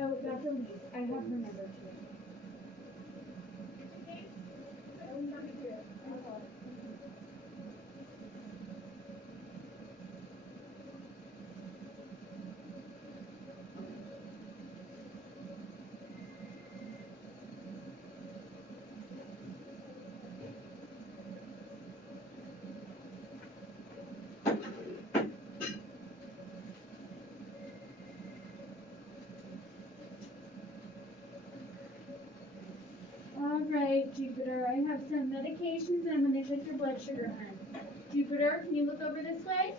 Oh, that's Elise. I have her number too. All right, Jupiter. I have some medications and I'm going to check your blood sugar, hon. Jupiter, can you look over this way?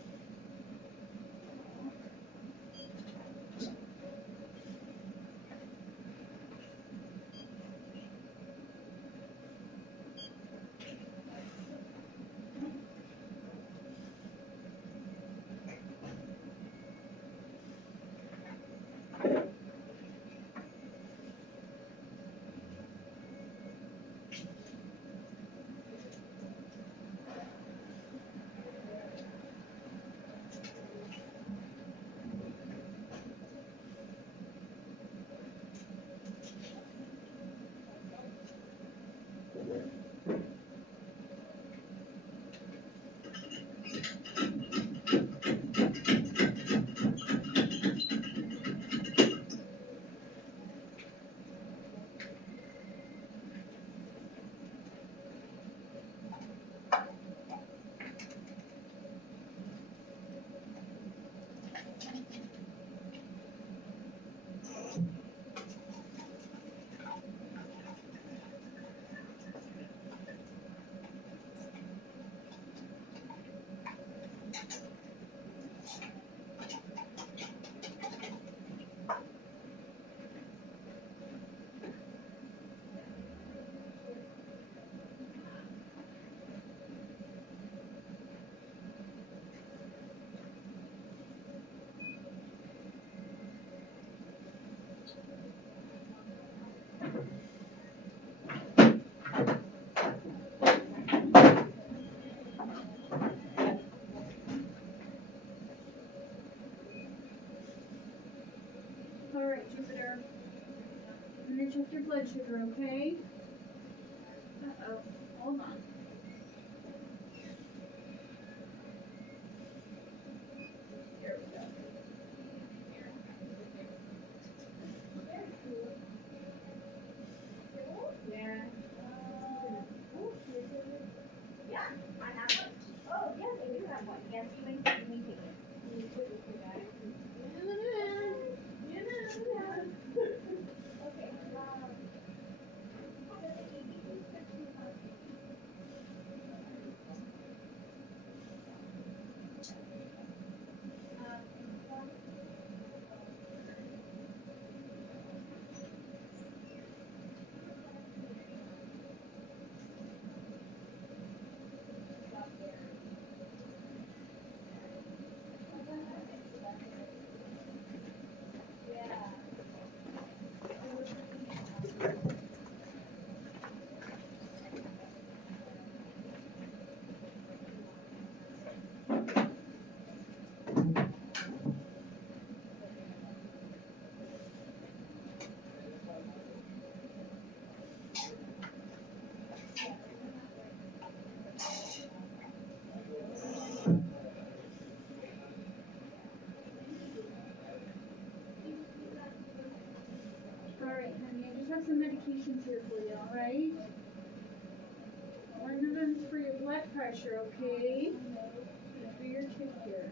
All right, Jupiter. I'm going to check your blood sugar, okay? Uh-oh. Hold on. Here we go. Yeah. Yeah, I have one. Oh, yes, I do have one. Yes, you may take it. Okay. All right, honey. I just have some medications here for you, all right? One of them's for your blood pressure, okay? And for your tooth here.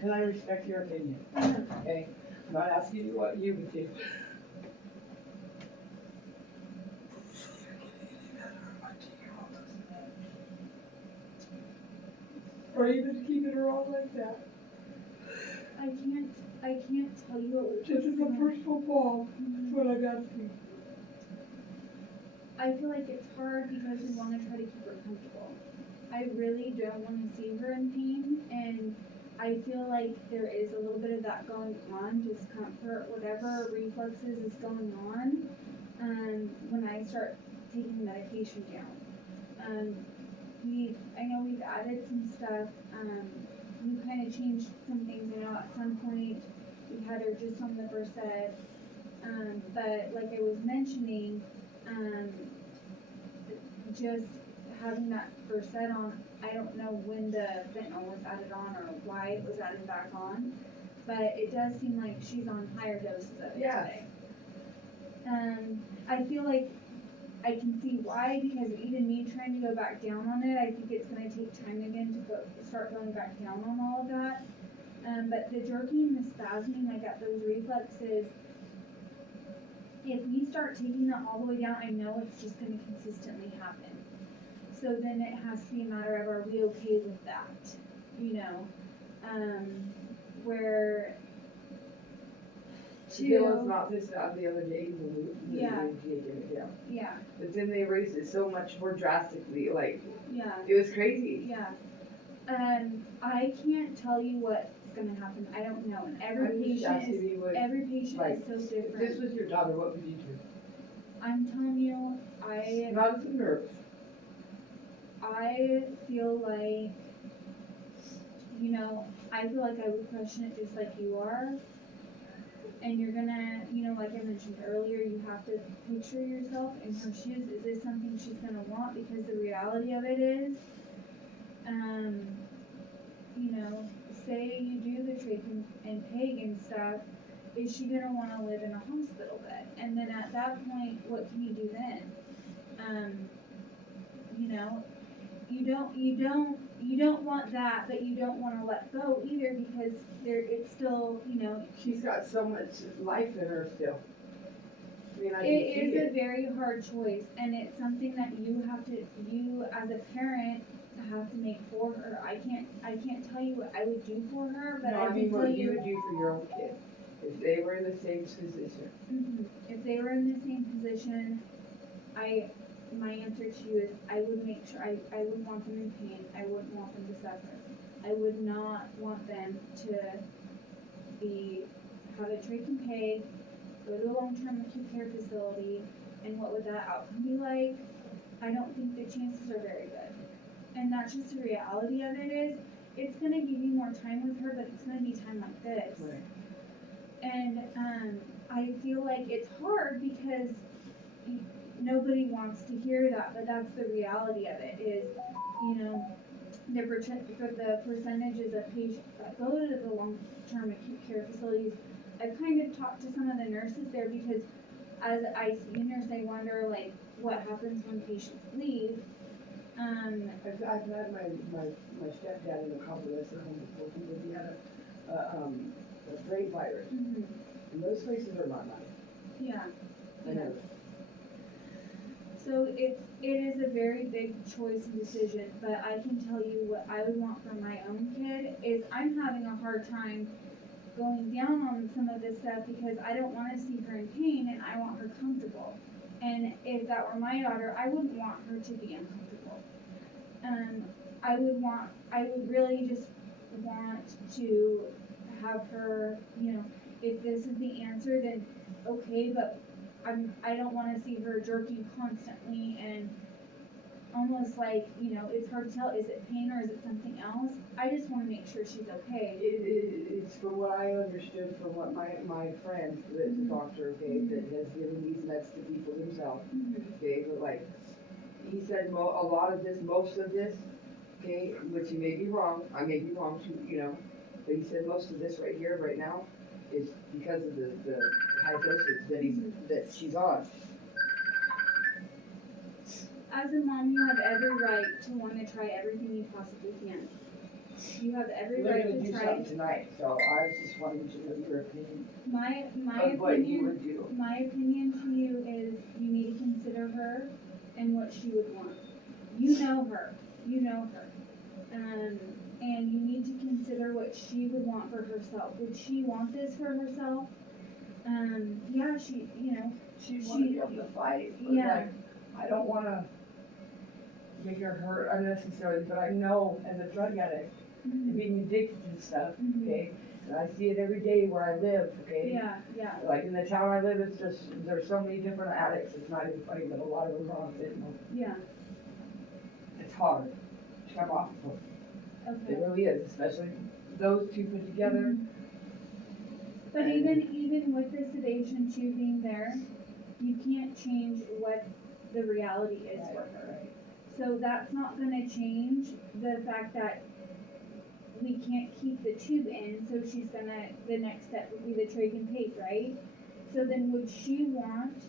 Can I respect your opinion? Okay, I'm not asking you what you would do. Or even keeping her on like that. I can't tell you what would. Just as a personal fault, that's what I'm asking. I feel like it's hard because we wanna try to keep her comfortable. I really don't wanna see her in pain, and I feel like there is a little bit of that going on, discomfort, whatever reflexes is going on, when I start taking the medication down. I know we've added some stuff, we kinda changed some things, I know at some point, we had her just on the Versed, but like I was mentioning, just having that Versed on, I don't know when the fentanyl was added on or why it was added back on, but it does seem like she's on higher doses of it Yes. today. I feel like I can see why, because even me trying to go back down on it, I think it's gonna take time again to start going back down on all of that. But the jerking, the spasming, I got those reflexes. If we start taking that all the way down, I know it's just gonna consistently happen. So then it has to be a matter of, are we okay with that? You know, where It was not this bad the other day when we Yeah. taken it down. yeah, But then they raised it so much more drastically, like, yeah. it was crazy. Yeah. I can't tell you what's gonna happen. I don't know. And I'm just patient asking is you what, every patient like, is so if this different. was your daughter, what would you do? I'm telling you, Not as a nurse. I feel like, you know, I feel like I would question it just like you are. And you're gonna, you know, like I mentioned earlier, you have to picture yourself in her shoes. Is this something she's gonna want? Because the reality of it is, you know, say you do the trach and peg and stuff, is she gonna wanna live in a hospital bed? And then at that point, what can you do then? You know, you don't want that, but you don't wanna let go either because it's still, She's got so much life in her still. I mean, I can it see is it. a very hard choice, and it's something that you as a parent have to make for her. I can't tell you what I would do for her, but No, I I mean, can tell what you you, would do for your own kid, if they were in the same position. if they were in the same position, my answer to you is I would make sure, I would want them in pain. I wouldn't want them to suffer. I would not want them to have a trach and peg, go to a long-term acute care facility, and what would that outcome be like? I don't think the chances are very good. And that's just the reality of it is, it's gonna give you more time with her, but it's gonna be time like this. Right. And, I feel like it's hard because nobody wants to hear that, but that's the reality of it is, the percentages of patients that go to the long-term acute care facilities. I've kind of talked to some of the nurses there because as an ICU nurse, I wonder like what happens when patients leave. I've had my stepdad in a convalescent home before because he had a brain virus. Mhm. And those places are not nice. Yeah. I know. So it is a very big choice and decision, but I can tell you what I would want for my own kid is I'm having a hard time going down on some of this stuff because I don't want to see her in pain and I want her comfortable. And if that were my daughter, I wouldn't want her to be uncomfortable. I would really just want to have her, if this is the answer, then okay, but I don't want to see her jerking constantly and almost like, it's hard to tell, is it pain or is it something else? I just want to make sure she's okay. It's from what I understood from what my friend, that's a doctor, okay, that has given these meds to people himself, okay, but like, he said a lot of this, most of this, okay, which he may be wrong, I may be wrong too, but he said most of this right here, right now, is because of the high dosage that she's on. As a mom, you have every right to want to try everything you possibly can. You have every We're right gonna to do try. something tonight, so I was just wanting to know your opinion My of what you opinion, would do. my opinion to you is you need to consider her and what she would want. You know her, and you need to consider what she would want for herself. Would she want this for herself? Yeah, She wanna be able to fight, but Yeah. like, I don't wanna make her hurt unnecessarily, but I know as a drug addict, and being addicted to stuff, okay, and I see it every day where I live, okay? Yeah. Like in the town I live, it's just, there's so many different addicts, it's not even funny, but a lot of them are on fentanyl. Yeah. It's hard to come off of it. It Okay. really is, especially those two put together. But And- even with the sedation too being there, you can't change what the reality is for her. Right. So that's not gonna change the fact that we can't keep the tube in, so the next step would be the trach and peg, right? So then would she want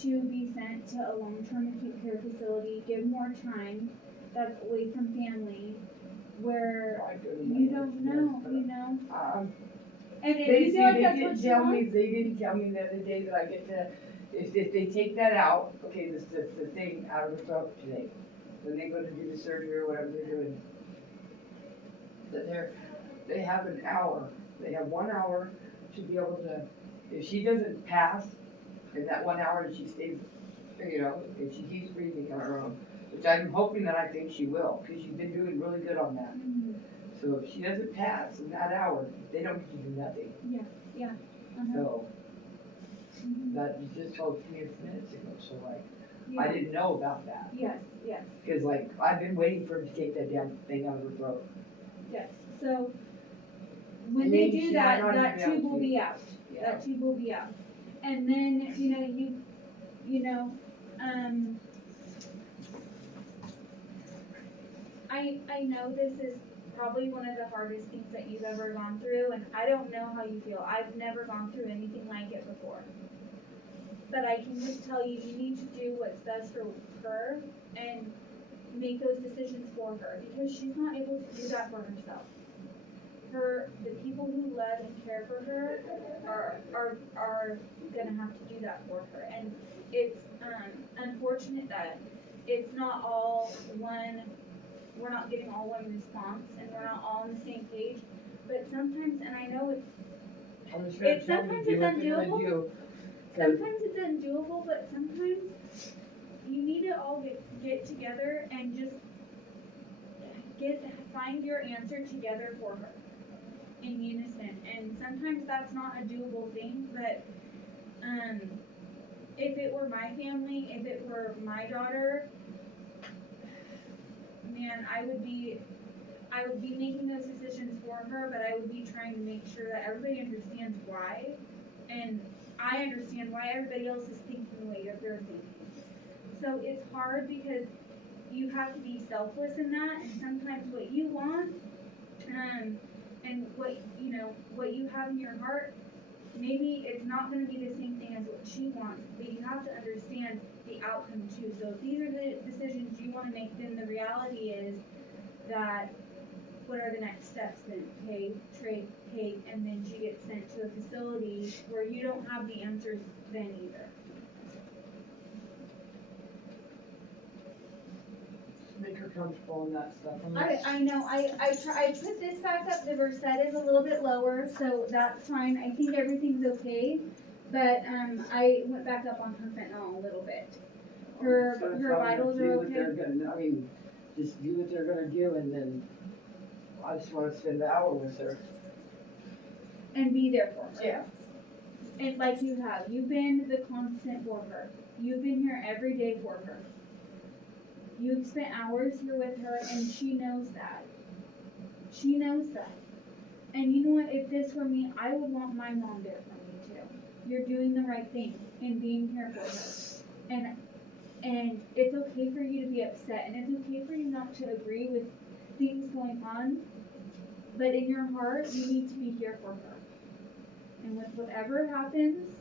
to be sent to a long-term acute care facility, give more time, that's away from family, where I don't know you what don't she does, know, but, And if They you feel like that's didn't what she tell me, wants, they didn't tell me the other day that I get to, if they take that out, okay, the thing out of the throat today, when they go to do the surgery or whatever they're doing, that they have an hour, they have 1 hour to be able to, if she doesn't pass in that 1 hour and she stays, if she keeps breathing on her own, which I'm hoping that I think she will, because she's been doing really good on that. So if she doesn't pass in that hour, they don't get to do nothing. So, that was just told to me a few minutes ago, so like, I didn't know about that. Yes. Cause like, I've been waiting for him to take that damn thing out of her throat. Yes, so when And they maybe do she that, might not that even be tube able will to. be out. Yeah. That tube will be out. And then, I know this is probably one of the hardest things that you've ever gone through, and I don't know how you feel. I've never gone through anything like it before. But I can just tell you, you need to do what's best for her and make those decisions for her, because she's not able to do that for herself. The people who love and care for her are gonna have to do that for her. And it's, unfortunate that it's not all one, we're not getting all one response, and we're not all on the same page. But sometimes, and I know I'm just gonna It's tell sometimes you it's what they're gonna undoable. do. sometimes it's undoable, but sometimes you need to all get together and just find your answer together for her in unison. And sometimes that's not a doable thing, but if it were my family, if it were my daughter, man, I would be making those decisions for her, but I would be trying to make sure that everybody understands why, and I understand why everybody else is thinking the way that they're thinking. So it's hard because you have to be selfless in that, and sometimes what you want, and what you have in your heart, maybe it's not gonna be the same thing as what she wants, but you have to understand the outcome too. So if these are the decisions you wanna make, then the reality is that, what are the next steps then? Okay, trade, take, and then she gets sent to a facility where you don't have the answers then either. Make her comfortable in that stuff. I know, I put this back up, the Versed is a little bit lower, so that's fine, I think everything's okay. But, I went back up on her fentanyl a little bit. Her vitals are okay. Just do what they're gonna do, and then I just wanna spend the hour with her. And be there for her. Yeah. And like you have, you've been the constant for her. You've been here every day for her. You've spent hours here with her, and she knows that. She knows that. And you know what? If this were me, I would want my mom there for me too. You're doing the right thing and being here for her. And it's okay for you to be upset, and it's okay for you not to agree with things going on. But in your heart, you need to be here for her. And with whatever happens,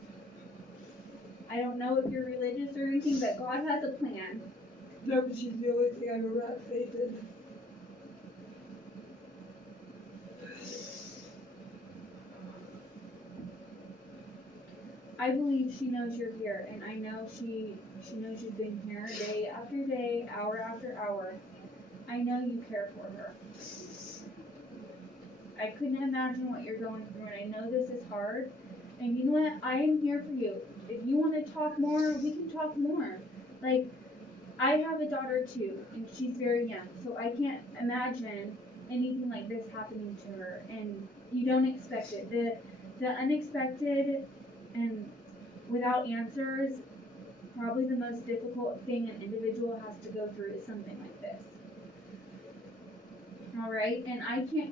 I don't know if you're religious or anything, but God has a plan. no, but she's the only thing I've ever had faith in. I believe she knows you're here, and I know she knows you've been here day after day, hour after hour. I know you care for her. I couldn't imagine what you're going through, and I know this is hard. And you know what? I am here for you. If you want to talk more, we can talk more. Like, I have a daughter too, and she's very young, so I can't imagine anything like this happening to her, and you don't expect it. The unexpected and without answers, probably the most difficult thing an individual has to go through is something like this. Alright, and I can't